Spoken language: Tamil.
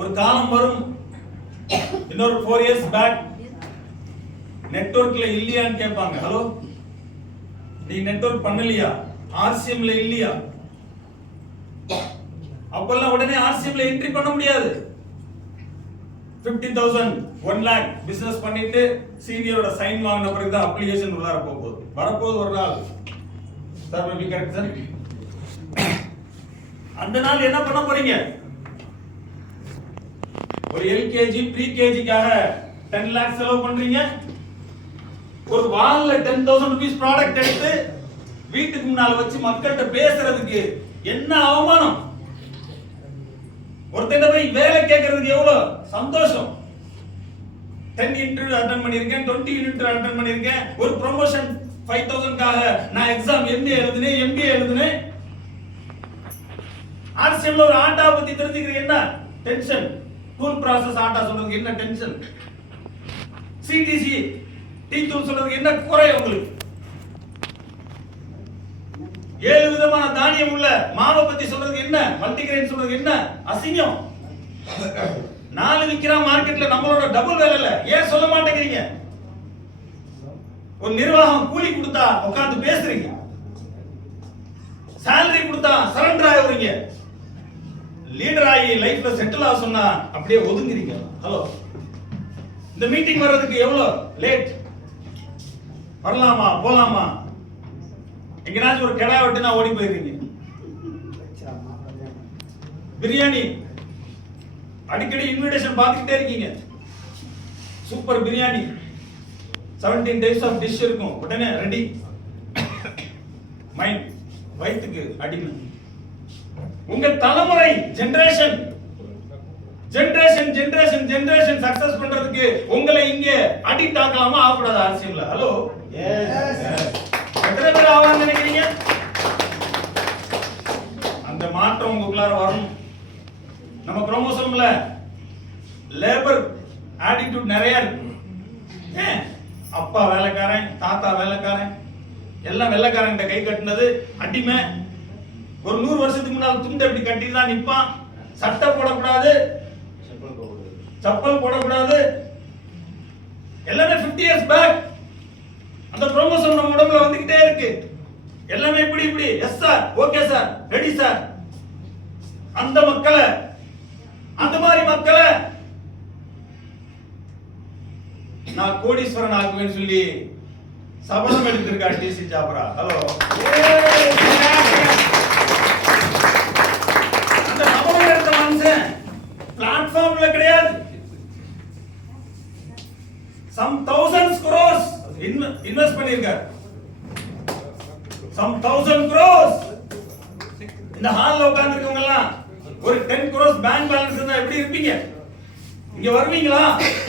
ஒரு காலம் வரும், இன்னொரு 4 years பேக் நெட்வொர்க்ல இல்லையான்னு கேட்பாங்க. ஹலோ, நீ நெட்வொர்க் பண்ணலையா, ஆர்சிஎம்ல இல்லையா? அப்பெல்லாம் உடனே ஆர்சிஎம்ல என்ட்ரி பண்ண முடியாது. 50,000 1 lakh பிசினஸ் பண்ணிட்டு சீனியரோட சைன் வாங்கின பிறகு தான் அப்ளிகேஷன் உள்ளார போகுது. வரப்போது ஒரு நாள் சார், மேபி கரெக்ட் சார். அந்த நாள் என்ன பண்ண போறீங்க? ஒரு எல்கேஜி ப்ரீ கேஜிக்காக 10 lakh செலவு பண்றீங்க. ஒரு வால்ல 10,000 rupees ப்ராடக்ட் எடுத்து வீட்டுக்கு முன்னால வச்சு மக்கள்கிட்ட பேசுறதுக்கு என்ன அவமானம்! ஒருத்தன் போய் வேலை கேட்கறதுக்கு எவ்வளவு சந்தோஷம்! 10 இன்டர்வியூ அட்டெண்ட் பண்ணிருக்கேன், 20 இன்டர்வியூ அட்டெண்ட் பண்ணிருக்கேன். ஒரு ப்ரமோஷன் 5,000க்காக நான் எக்ஸாம் எம்ஏ எழுதுனேன், எம்பிஏ எழுதுனேன். ஆர்சிஎம்ல ஒரு ஆட்டா பத்தி தெரிஞ்சுக்கிறீங்க, என்ன டென்ஷன்? டூல் ப்ராசஸ் ஆட்டா சொல்றதுக்கு என்ன டென்ஷன்? சிடிசி டீ தூள் சொல்றதுக்கு என்ன குறை உங்களுக்கு? 7 விதமான தானியம் உள்ள மாவை பத்தி சொல்றதுக்கு என்ன மல்டிகிரெயின் சொல்றதுக்கு என்ன அசிங்கம்? 4 விக்கிரா மார்க்கெட்ல நம்மளோட டபுள் வேலை இல்ல, ஏன் சொல்ல மாட்டேங்கிறீங்க? ஒரு நிர்வாகம் கூலி கொடுத்தா உட்கார்ந்து பேசுறீங்க, salary கொடுத்தா சரண்டர் ஆகுறீங்க, லீடர் ஆகி லைஃப்ல செட்டில் ஆக சொன்னா அப்படியே ஒதுங்குறீங்க. ஹலோ, இந்த மீட்டிங் வர்றதுக்கு எவ்வளவு லேட்? வரலாமா போலாமா? எங்கனாச்சும் ஒரு கிடா வெட்டினா ஓடி போயிருக்கீங்க. பிரியாணி அடிக்கடி இன்விடேஷன் பார்த்துக்கிட்டே இருக்கீங்க. Super biryani 17 types of dish இருக்கும், உடனே ரெடி. மைண்ட் வயிற்றுக்கு அடிமை. உங்க தலைமுறை generation generation generation generation success பண்றதுக்கு உங்களை இங்க அடிக்ட் ஆக்கலாமா ஆகக்கூடாது ஆர்சிஎம்ல? ஹலோ, எத்தனை பேர் ஆவாங்க நினைக்கிறீங்க? அந்த மாற்றம் உங்களுக்குள்ளார வரணும். நம்ம குரோமோசோம்ல லேபர் ஆட்டிடியூட் நிறைய இருக்கு. அப்பா வேலைக்காரன், தாத்தா வேலைக்காரன், எல்லாம் வெள்ளைக்காரன் கை கட்டினது அடிமை. ஒரு 100 வருஷத்துக்கு முன்னால் துண்டை எப்படி கட்டிட்டு தான் நிப்பான். சட்டை போடக்கூடாது, செப்பல் போடக்கூடாது, எல்லாமே 50 years பேக். அந்த குரோமோசோம் நம்ம உடம்புல வந்துகிட்டே இருக்கு. எல்லாமே இப்படி yes sir, okay sir, ready sir. அந்த மக்களை, அந்த மாதிரி மக்களை நான் கோடீஸ்வரன் ஆக்குவேன்னு சொல்லி சபதம் எடுத்திருக்கார் டிசி சாப்ரா. ஹலோ, அந்த சபதம் எடுத்த மனுஷன் பிளாட்ஃபார்ம்ல கிடையாது. some thousands crores இன்வெஸ்ட் பண்ணிருக்கார். some 1000 crores. இந்த ஹால்ல உட்கார்ந்து இருக்கவங்க எல்லாம் ஒரு 10 crores பேங்க் பேலன்ஸ் இருந்தா எப்படி இருப்பீங்க? இங்க வருவீங்களா?